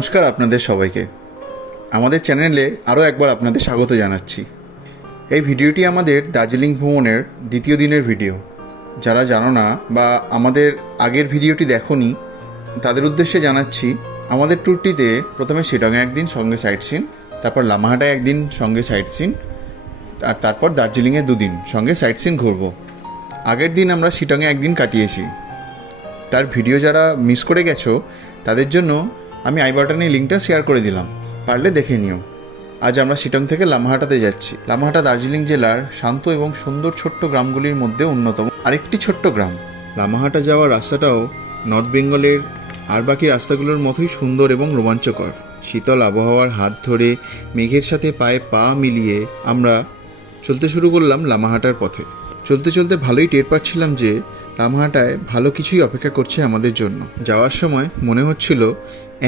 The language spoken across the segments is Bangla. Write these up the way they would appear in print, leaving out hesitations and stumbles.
নমস্কার আপনাদের সবাইকে আমাদের চ্যানেলে আরও একবার আপনাদের স্বাগত জানাচ্ছি। এই ভিডিওটি আমাদের দার্জিলিং ভ্রমণের দ্বিতীয় দিনের ভিডিও। যারা জানো না বা আমাদের আগের ভিডিওটি দেখোনি তাদের উদ্দেশ্যে জানাচ্ছি, আমাদের ট্যুরটিতে প্রথমে শিলংয়ে একদিন সঙ্গে সাইট সিন, তারপর লামাহাটায় একদিন সঙ্গে সাইট সিন, আর তারপর দার্জিলিংয়ে দুদিন সঙ্গে সাইট সিন ঘুরবো। আগের দিন আমরা শিলংয়ে একদিন কাটিয়েছি, তার ভিডিও যারা মিস করে গেছো তাদের জন্য আমি আই বাটনে লিঙ্কটা শেয়ার করে দিলাম, পারলে দেখে নিও। আজ আমরা শিলং থেকে লামাহাটাতে যাচ্ছি। লামাহাটা দার্জিলিং জেলার শান্ত এবং সুন্দর ছোট্ট গ্রামগুলির মধ্যে অন্যতম আরেকটি ছোট্ট গ্রাম। লামাহাটা যাওয়ার রাস্তাটাও নর্থ বেঙ্গলের আর বাকি রাস্তাগুলোর মতোই সুন্দর এবং রোমাঞ্চকর। শীতল আবহাওয়ার হাত ধরে মেঘের সাথে পায়ে পা মিলিয়ে আমরা চলতে শুরু করলাম লামাহাটার পথে। চলতে চলতে ভালোই টের পাচ্ছিলাম যে লামাহাটায় ভালো কিছুই অপেক্ষা করছে আমাদের জন্য। যাওয়ার সময় মনে হচ্ছিল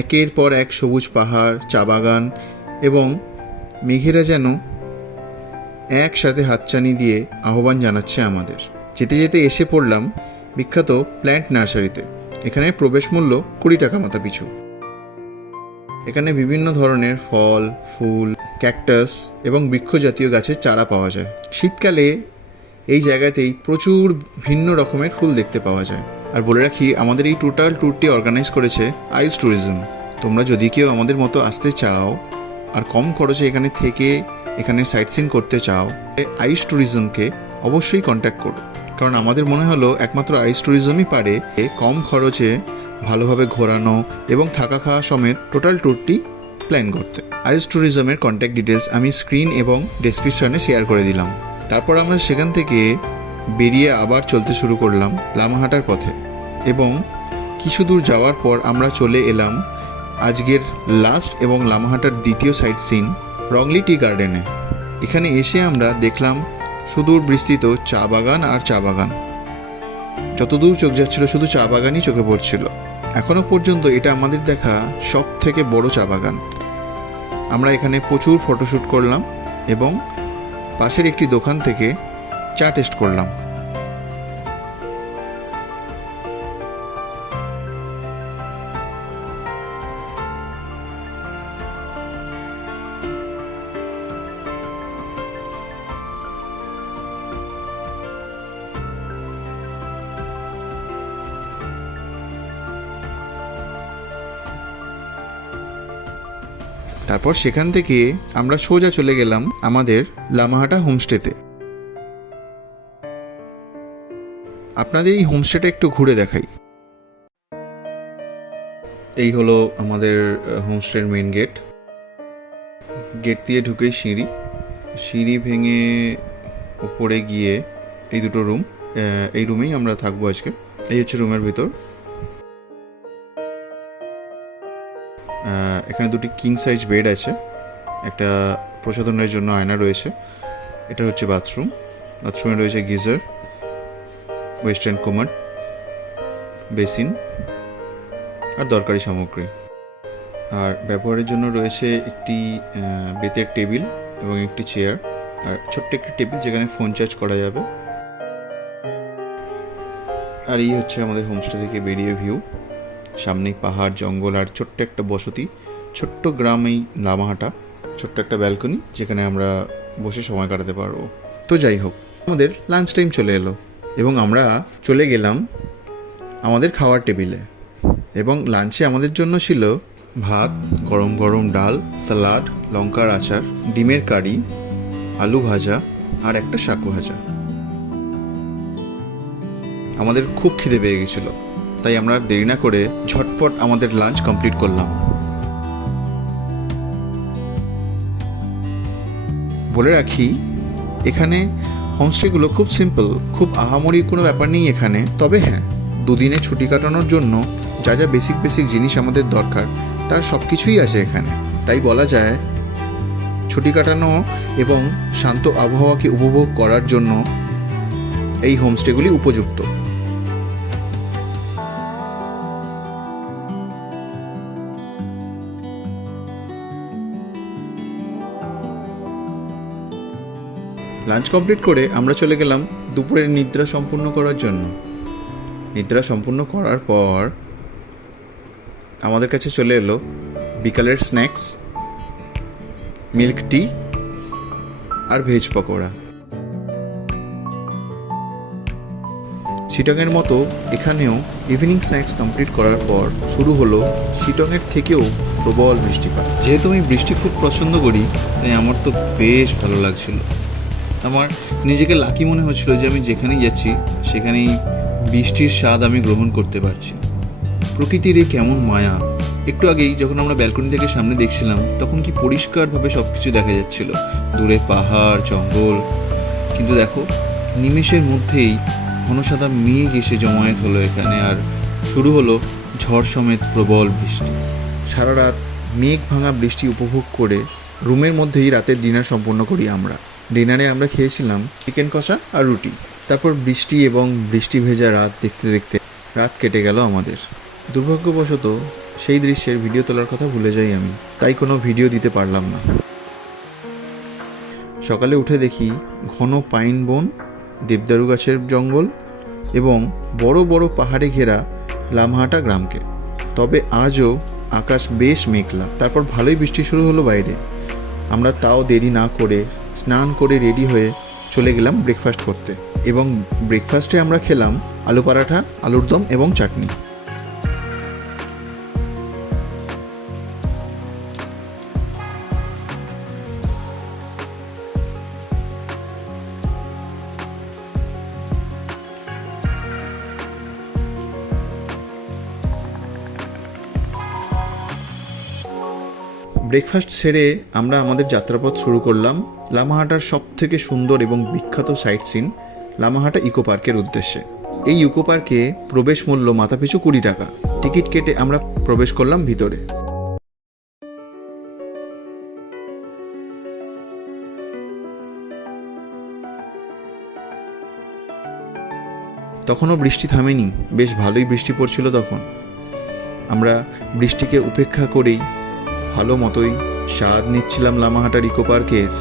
একের পর এক সবুজ পাহাড়, চা বাগান এবং মেঘেরা যেন একসাথে হাতছানি দিয়ে আহ্বান জানাচ্ছে আমাদের। যেতে যেতে এসে পড়লাম বিখ্যাত প্ল্যান্ট নার্সারিতে। এখানে প্রবেশ মূল্য 20 টাকা মাথা পিছু। এখানে বিভিন্ন ধরনের ফল, ফুল, ক্যাকটাস এবং বৃক্ষজাতীয় গাছের চারা পাওয়া যায়। শীতকালে এই জায়গাতেই প্রচুর ভিন্ন রকমের ফুল দেখতে পাওয়া যায়। আর বলে রাখি, আমাদের এই টোটাল ট্যুরটি অর্গানাইজ করেছে আয়ুষ ট্যুরিজম। তোমরা যদি কেউ আমাদের মতো আসতে চাও আর কম খরচে এখানে থেকে এখানে সাইট সিন করতে চাও, আয়ুষ ট্যুরিজমকে অবশ্যই কন্ট্যাক্ট করো। কারণ আমাদের মনে হলো একমাত্র আয়ুষ ট্যুরিজমই পারে কম খরচে ভালোভাবে ঘোরানো এবং থাকা খাওয়া সমেত টোটাল ট্যুরটি প্ল্যান করতে। আয়ুষ ট্যুরিজমের কন্ট্যাক্ট ডিটেলস আমি স্ক্রিন এবং ডেসক্রিপশনে শেয়ার করে দিলাম। তারপর আমরা সেখান থেকে বেরিয়ে আবার চলতে শুরু করলাম লামাহাটার পথে এবং কিছু দূর যাওয়ার পর আমরা চলে এলাম আজকের লাস্ট এবং লামাহাটার দ্বিতীয় সাইট সিন রংলি টি গার্ডেনে। এখানে এসে আমরা দেখলাম সুদূর বিস্তৃত চা বাগান আর চা বাগান। যতদূর চোখ যাচ্ছিল শুধু চা বাগানই চোখে পড়ছিল। এখনও পর্যন্ত এটা আমাদের দেখা সব থেকে বড় চা বাগান। আমরা এখানে প্রচুর ফটোশ্যুট করলাম এবং পাশের একটি দোকান থেকে চা টেস্ট করলাম। তারপর সেখান থেকে আমরা সোজা চলে গেলাম আমাদের লামাহাটা হোমস্টেতে। আপনাদের এই হোমস্টেটা একটু ঘুরে দেখাই। এই হলো আমাদের হোমস্টের মেন গেট। গেট দিয়ে ঢুকে সিঁড়ি ভেঙে উপরে গিয়ে এই দুটো রুম, এই রুমেই আমরা থাকবো আজকে। এই হচ্ছে রুমের ভিতর। এখানে দুটি কিং সাইজ বেড আছে, একটা প্রসাধনের জন্য আয়না রয়েছে। এটা হচ্ছে বাথরুমে রয়েছে গিজার, ওয়েস্টার্ন কোমোড, বেসিন আর দরকারি সামগ্রী। আর ব্যবহারের জন্য রয়েছে একটি বেতের টেবিল এবং একটি চেয়ার আর ছোট্ট একটি টেবিল যেখানে ফোন চার্জ করা যাবে। আর এই হচ্ছে আমাদের হোমস্টে থেকে বেরিয়ে ভিউ। সামনেই পাহাড়, জঙ্গল আর ছোট্ট একটা বসতি, ছোট্ট গ্রাম এই লামাহাটা। ছোট্ট একটা ব্যালকনি যেখানে আমরা বসে সময় কাটাতে পারবো। তো যাই হোক, আমাদের লাঞ্চ টাইম চলে এলো এবং আমরা চলে গেলাম আমাদের খাওয়ার টেবিলে। এবং লাঞ্চে আমাদের জন্য ছিল ভাত, গরম গরম ডাল, সালাড, লঙ্কার আচার, ডিমের কারি, আলু ভাজা আর একটা শাক ভাজা। আমাদের খুব খিদে পেয়ে গেছিল, তাই আমরা দেরি না করে ঝটপট আমাদের লাঞ্চ কমপ্লিট করলাম। বলে রাখি, এখানে হোমস্টেগুলো খুব সিম্পল, খুব আহামরি কোনো ব্যাপার নেই এখানে। তবে হ্যাঁ, দুদিনে ছুটি কাটানোর জন্য যা যা বেসিক জিনিস আমাদের দরকার তার সব কিছুই আছে এখানে। তাই বলা যায় ছুটি কাটানো এবং শান্ত আবহাওয়াকে উপভোগ করার জন্য এই হোমস্টেগুলি উপযুক্ত। লাঞ্চ কমপ্লিট করে আমরা চলে গেলাম দুপুরের নিদ্রা সম্পূর্ণ করার জন্য। নিদ্রা সম্পূর্ণ করার পর আমাদের কাছে চলে এলো বিকালের স্ন্যাক্স, মিল্ক টি আর ভেজ পকোড়া। শিটংয়ের মতো এখানেও ইভিনিং স্ন্যাক্স কমপ্লিট করার পর শুরু হলো শিটংয়ের থেকেও প্রবল বৃষ্টিপাত। যেহেতু আমি বৃষ্টি খুব পছন্দ করি, তাই আমার তো বেশ ভালো লাগছিল। আমার নিজেকে লাকি মনে হচ্ছিল যে আমি যেখানেই যাচ্ছি সেখানেই বৃষ্টির স্বাদ আমি গ্রহণ করতে পারছি। প্রকৃতির এই কেমন মায়া! একটু আগেই যখন আমরা ব্যালকনি থেকে সামনে দেখছিলাম, তখন কি পরিষ্কারভাবে সব কিছু দেখা যাচ্ছিল, দূরে পাহাড়, জঙ্গল। কিন্তু দেখো, নিমেষের মধ্যেই ঘন সাদা মেঘ এসে জমায়েত হলো এখানে, আর শুরু হলো ঝড় সমেত প্রবল বৃষ্টি। সারা রাত মেঘ ভাঙা বৃষ্টি উপভোগ করে রুমের মধ্যেই রাতের ডিনার সম্পন্ন করি আমরা। ডিনারে আমরা খেয়েছিলাম চিকেন কষা আর রুটি। তারপর বৃষ্টি এবং বৃষ্টি ভেজা রাত দেখতে দেখতে রাত কেটে গেল আমাদের। দুর্ভাগ্যবশত সেই দৃশ্যের ভিডিও তোলার কথা ভুলে যাই আমি, তাই কোনো ভিডিও দিতে পারলাম না। সকালে উঠে দেখি ঘন পাইন বন, দেবদারু গাছের জঙ্গল এবং বড় বড় পাহাড়ে ঘেরা লামহাটা গ্রামকে। তবে আজও আকাশ বেশ মেঘলা। তারপর ভালোই বৃষ্টি শুরু হলো বাইরে। আমরা তাও দেরি না করে স্নান করে রেডি হয়ে চলে গেলাম ব্রেকফাস্ট করতে, এবং ব্রেকফাস্টে আমরা খেলাম আলু পরাঠা, আলুর দম এবং চাটনি। ব্রেকফাস্ট সেরে আমরা আমাদের যাত্রাপথ শুরু করলাম লামাহাটার সব থেকে সুন্দর এবং বিখ্যাত সাইট সিন লামাহাটা ইকো পার্কের উদ্দেশ্যে। এই ইকো পার্কে প্রবেশ মূল্য মাথাপিছু 20 টাকা। টিকিট কেটে আমরা প্রবেশ করলাম ভিতরে। তখনও বৃষ্টি থামেনি, বেশ ভালোই বৃষ্টি পড়ছিল তখন। আমরা বৃষ্টিকে উপেক্ষা করেই ভালো মতোই স্বাদ নিচ্ছিলাম লামাহাটার ইকো পার্কের।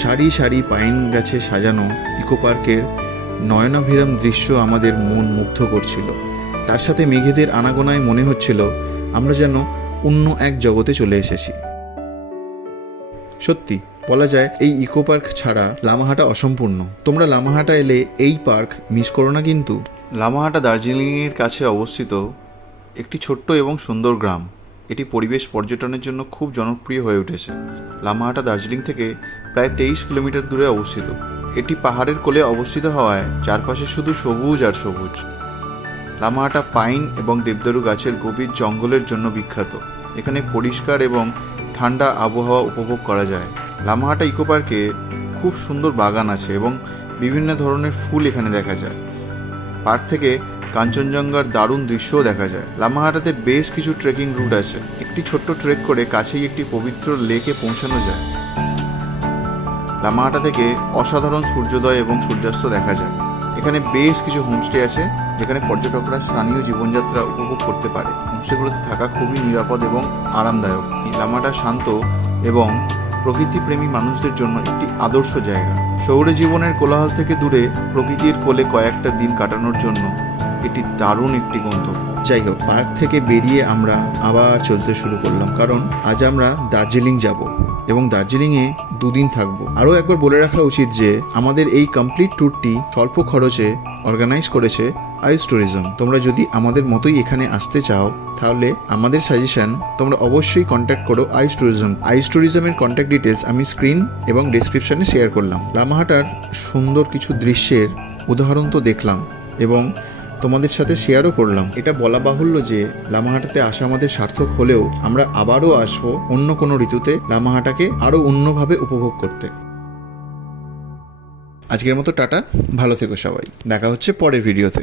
সারি সারি পাইন গাছে সাজানো ইকো পার্কের নয়নাভিরাম দৃশ্য আমাদের মন মুগ্ধ করছিল। তার সাথে মেঘেদের আনাগোনায় মনে হচ্ছিল আমরা যেন অন্য এক জগতে চলে এসেছি। সত্যি বলা যায় এই ইকো পার্ক ছাড়া লামাহাটা অসম্পূর্ণ। তোমরা লামাহাটা এলে এই পার্ক মিস করো না কিন্তু। লামাহাটা দার্জিলিংয়ের কাছে অবস্থিত একটি ছোট্ট এবং সুন্দর গ্রাম। এটি পরিবেশ পর্যটনের জন্য খুব জনপ্রিয় হয়ে উঠেছে। লামাহাটা দার্জিলিং থেকে প্রায় 23 কিলোমিটার দূরে অবস্থিত। এটি পাহাড়ের কোলে অবস্থিত হওয়ায় চারপাশে শুধু সবুজ আর সবুজ। লামাহাটা পাইন এবং দেবদারু গাছের গভীর জঙ্গলের জন্য বিখ্যাত। এখানে পরিষ্কার এবং ঠান্ডা আবহাওয়া উপভোগ করা যায়। লামাহাটা ইকো পার্কে খুব সুন্দর বাগান আছে এবং বিভিন্ন ধরনের ফুল এখানে দেখা যায়। পার্ক থেকে কাঞ্চনজঙ্ঘার দারুণ দৃশ্যও দেখা যায়। লামাহাটাতে বেশ কিছু ট্রেকিং রুট আছে। একটি ছোট্ট ট্রেক করে কাছেই একটি পবিত্র লেকে পৌঁছানো যায়। লামাহাটা থেকে অসাধারণ সূর্যোদয় এবং সূর্যাস্ত দেখা যায়। এখানে বেশ কিছু হোমস্টে আছে যেখানে পর্যটকরা স্থানীয় জীবনযাত্রা উপভোগ করতে পারে। হোমস্টেগুলোতে থাকা খুবই নিরাপদ এবং আরামদায়ক। লামাহাটা শান্ত এবং প্রকৃতিপ্রেমী মানুষদের জন্য একটি আদর্শ জায়গা। শহুরে জীবনের কোলাহল থেকে দূরে প্রকৃতির কোলে কয়েকটা দিন কাটানোর জন্য এটি দারুণ একটি গন্তব্য। যাই হোক, পার্ক থেকে বেরিয়ে আমরা আবার চলতে শুরু করলাম, কারণ আজ আমরা দার্জিলিং যাব এবং দার্জিলিংয়ে 2 দিন থাকবো। আরও একবার বলে রাখা উচিত যে আমাদের এই কমপ্লিট ট্যুরটি স্বল্প খরচে অর্গানাইজ করেছে আইস ট্যুরিজম। তোমরা যদি আমাদের মতোই এখানে আসতে চাও তাহলে আমাদের সাজেশন তোমরা অবশ্যই কন্ট্যাক্ট করো আইস ট্যুরিজম। আইস ট্যুরিজমের কন্ট্যাক্ট ডিটেলস আমি স্ক্রিন এবং ডেসক্রিপশনে শেয়ার করলাম। লামাহাটার সুন্দর কিছু দৃশ্যের উদাহরণ তো দেখলাম এবং তোমাদের সাথে শেয়ারও করলাম। এটা বলা বাহুল্য যে লামাহাটাতে আসা আমাদের সার্থক হলেও আমরা আবারও আসবো অন্য কোনো ঋতুতে লামাহাটাকে আরও অন্যভাবে উপভোগ করতে। আজকের মতো টাটা, ভালো থেকো সবাই। দেখা হচ্ছে পরের ভিডিওতে।